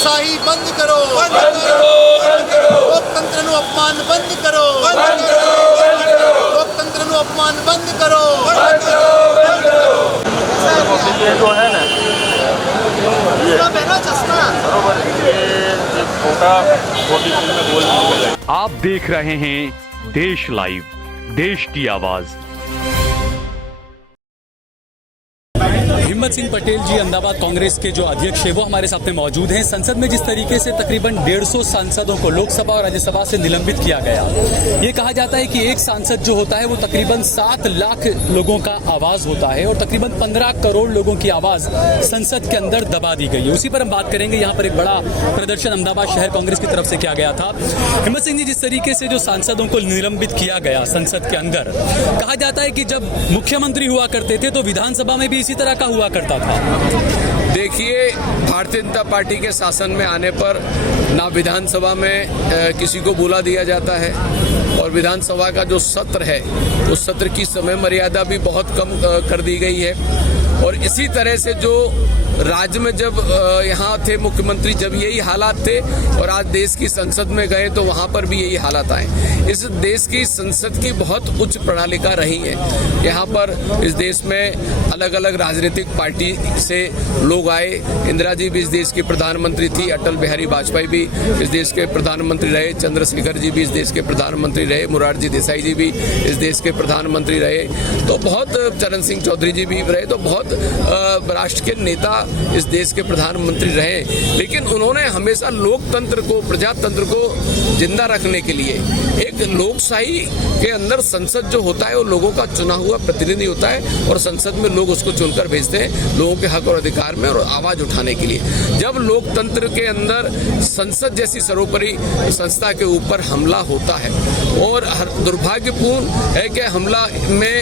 तानाशाही बंद करो, लोकतंत्रનું અપમાન બંધ કરો, लोकतंत्रનું અપમાન બંધ કરો। ये जो है ना ये बरोबर ये छोटा छोटी चीज में बोल नहीं है। आप देख रहे हैं देश लाइव, देश की आवाज। हिम्मत सिंह पटेल जी अहमदाबाद कांग्रेस के जो अध्यक्ष है वो हमारे सामने मौजूद हैं। संसद में जिस तरीके से तकरीबन 150 सांसदों को लोकसभा और राज्यसभा से निलंबित किया गया, ये कहा जाता है कि एक सांसद जो होता है वो तकरीबन 7 लाख लोगों का आवाज होता है और तकरीबन 15 करोड़ लोगों की आवाज संसद के अंदर दबा दी गई है। उसी पर हम बात करेंगे। यहाँ पर एक बड़ा प्रदर्शन अहमदाबाद शहर कांग्रेस की तरफ से किया गया था। हिम्मत सिंह जी, जिस तरीके से जो सांसदों को निलंबित किया गया संसद के अंदर, कहा जाता है कि जब मुख्यमंत्री हुआ करते थे तो विधानसभा में भी इसी तरह का हुआ करता था। देखिए, भारतीय जनता पार्टी के शासन में आने पर ना विधानसभा में किसी को बुला दिया जाता है और विधानसभा का जो सत्र है उस सत्र की समय मर्यादा भी बहुत कम कर दी गई है। और इसी तरह से जो राज्य में जब यहाँ थे मुख्यमंत्री, जब यही हालात थे और आज देश की संसद में गए तो वहाँ पर भी यही हालात आए। इस देश की संसद की बहुत उच्च प्रणालिका रही है। यहाँ पर इस देश में अलग अलग राजनीतिक पार्टी से लोग आए। इंदिरा जी भी इस देश की प्रधानमंत्री थी, अटल बिहारी वाजपेयी भी इस देश के प्रधानमंत्री रहे, चंद्रशेखर जी भी इस देश के प्रधानमंत्री रहे, मोरारजी देसाई जी भी इस देश के प्रधानमंत्री रहे, तो बहुत चरण सिंह चौधरी जी भी रहे, तो बहुत राष्ट्र के नेता इस देश के प्रधानमंत्री रहे। लेकिन उन्होंने हमेशा लोकतंत्र को, प्रजातंत्र को जिंदा रखने के लिए एक लोकशाही के अंदर संसद जो होता है वो लोगों का चुना हुआ प्रतिनिधि होता है और संसद में लोग उसको चुनकर भेजते हैं लोगों के हक और अधिकार में और आवाज उठाने के लिए। जब लोकतंत्र के अंदर संसद जैसी सर्वोपरि संस्था के ऊपर हमला होता है और दुर्भाग्यपूर्ण है कि हमला में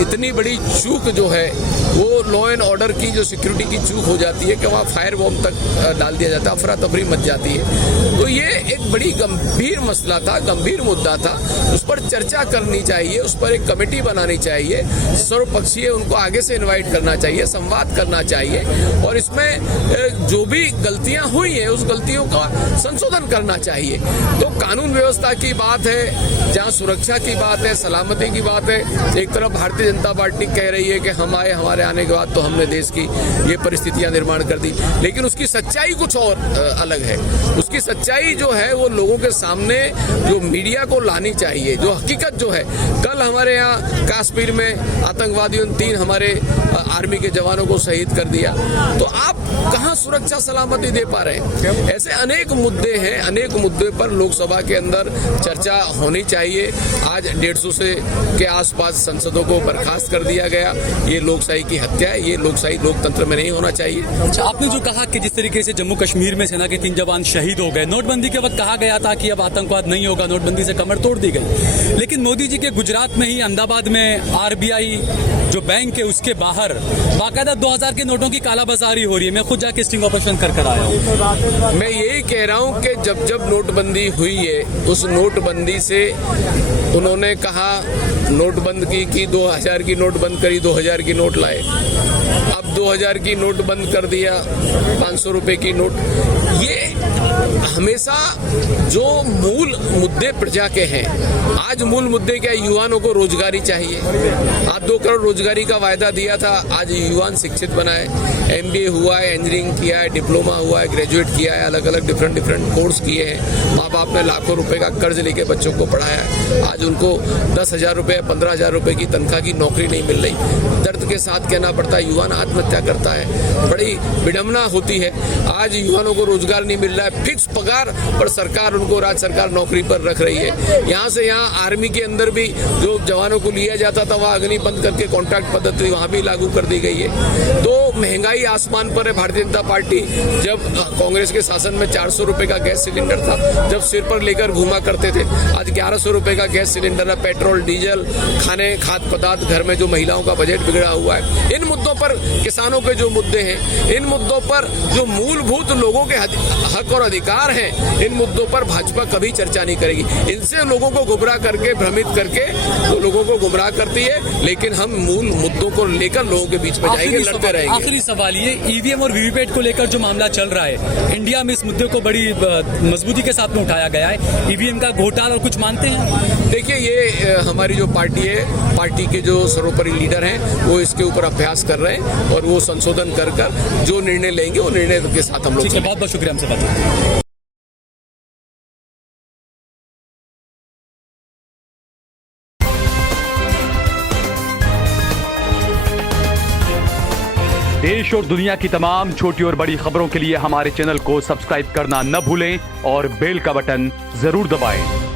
इतनी बड़ी चूक जो है वो लॉ एंड ऑर्डर की जो सिक्योरिटी की चूक हो जाती है कि वहाँ फायर बॉम्ब तक डाल दिया जाता है, अफरा तफरी मच जाती है। तो ये एक बड़ी गंभीर मसला था, गंभीर मुद्दा था, उस पर चर्चा करनी चाहिए, उस पर एक कमेटी बनानी चाहिए, सर्वपक्षीय उनको आगे से इनवाइट करना चाहिए, संवाद करना चाहिए और इसमें जो भी गलतियां हुई है उस गलतियों का संशोधन करना चाहिए। तो कानून व्यवस्था की बात है, जहाँ सुरक्षा की बात है, सलामती की बात है, एक तरफ भारतीय जनता पार्टी कह रही है कि हम आए, हमारे आने के बाद तो हमने देश की ये परिस्थितियां निर्माण कर दी, लेकिन उसकी सच्चाई कुछ और अलग है। उसकी सच्चाई जो है वो लोगों के सामने जो मीडिया को लानी चाहिए, जो हकीकत जो है। कल हमारे यहाँ कश्मीर में आतंकवादियों ने 3 हमारे आर्मी के जवानों को शहीद कर दिया, तो आप कहाँ सुरक्षा सलामती दे पा रहे हैं? ऐसे अनेक मुद्दे हैं, अनेक मुद्दे पर लोकसभा के अंदर चर्चा होनी चाहिए। आज 150 से के आसपास सांसदों को बर्खास्त कर दिया गया। ये लोकशाही की हत्या है, ये लोकशाही लोकतंत्र में नहीं होना चाहिए। अच्छा, आपने जो कहा कि जिस तरीके से जम्मू कश्मीर में सेना के 3 जवान शहीद हो गए, नोटबंदी के वक्त कहा गया था कि अब आतंकवाद नहीं होगा, नोटबंदी से कमर तोड़ दी गई, लेकिन मोदी जी के गुजरात में ही अहमदाबाद में RBI जो बैंक है उसके बाहर बाकायदा 2000 के नोटों की कालाबाजारी हो रही है। मैं खुद जाके स्टिंग ऑपरेशन कर आया हूँ। मैं यही कह रहा हूँ कि जब नोटबंदी हुई है उस नोटबंदी से उन्होंने कहा नोटबंद की 2000 की नोट बंद करी, 2000 की नोट लाए, अब 2000 की नोट बंद कर दिया, 500 रुपए की नोट। ये हमेशा जो मूल मुद्दे प्रजा के हैं, आज मूल मुद्दे क्या, युवाओं को रोजगारी चाहिए। आज 2 करोड़ रोजगारी का वायदा दिया था, आज युवान शिक्षित बनाए, MBA हुआ है, इंजीनियरिंग किया है, डिप्लोमा हुआ है, ग्रेजुएट किया है, अलग अलग डिफरेंट कोर्स किए हैं। माँ बाप ने लाखों रुपए का कर्ज लेके बच्चों को पढ़ाया है, आज उनको 10,000 रुपए 15,000 रुपए की तनख्वाह की नौकरी नहीं मिल रही। दर्द के साथ कहना पड़ता है, युवान आत्महत्या करता है, बड़ी विडम्बना होती है। आज युवाओं को रोजगार नहीं मिल रहा है, फिक्स पगार पर सरकार उनको, राज्य सरकार नौकरी पर रख रही है। यहाँ से यहाँ आर्मी के अंदर भी जो जवानों को लिया जाता था वहाँ अग्नि बंद करके कॉन्ट्रैक्ट पद्धति वहाँ भी लागू कर दी गई है। तो महंगाई आसमान पर है। भारतीय जनता पार्टी जब कांग्रेस के शासन में 400 रुपए का गैस सिलेंडर था, जब सिर पर लेकर घुमा करते थे, आज 1100 रुपए का गैस सिलेंडर है। पेट्रोल, डीजल, खाद्य पदार्थ, घर में जो महिलाओं का बजट बिगड़ा हुआ है, इन मुद्दों पर, किसानों के जो मुद्दे हैं, इन मुद्दों पर जो मूलभूत लोगों के हक और अधिकार हैं, इन मुद्दों पर भाजपा कभी चर्चा नहीं करेगी। इनसे लोगों को गुमराह करके, भ्रमित करके तो लोगों को गुमराह करती है, लेकिन हम मूल मुद्दों को लेकर लोगों के बीच में जाएंगे, लड़ते रहेंगे। आखिरी सवाल ये, ईवीएम और वीवीपैट को लेकर जो मामला चल रहा है, इंडिया में इस मुद्दे को बड़ी मजबूती के साथ में उठाया गया है, ईवीएम का घोटाला और कुछ मानते हैं? देखिए, ये हमारी जो पार्टी है, पार्टी के जो सर्वोपरि लीडर हैं, वो इसके ऊपर अभ्यास कर रहे हैं और वो संशोधन कर जो निर्णय लेंगे वो निर्णय के साथ हम लोग। ठीक है, बहुत बहुत शुक्रिया हमसे बात करने। देश और दुनिया की तमाम छोटी और बड़ी खबरों के लिए हमारे चैनल को सब्सक्राइब करना न भूलें और बेल का बटन जरूर दबाएं।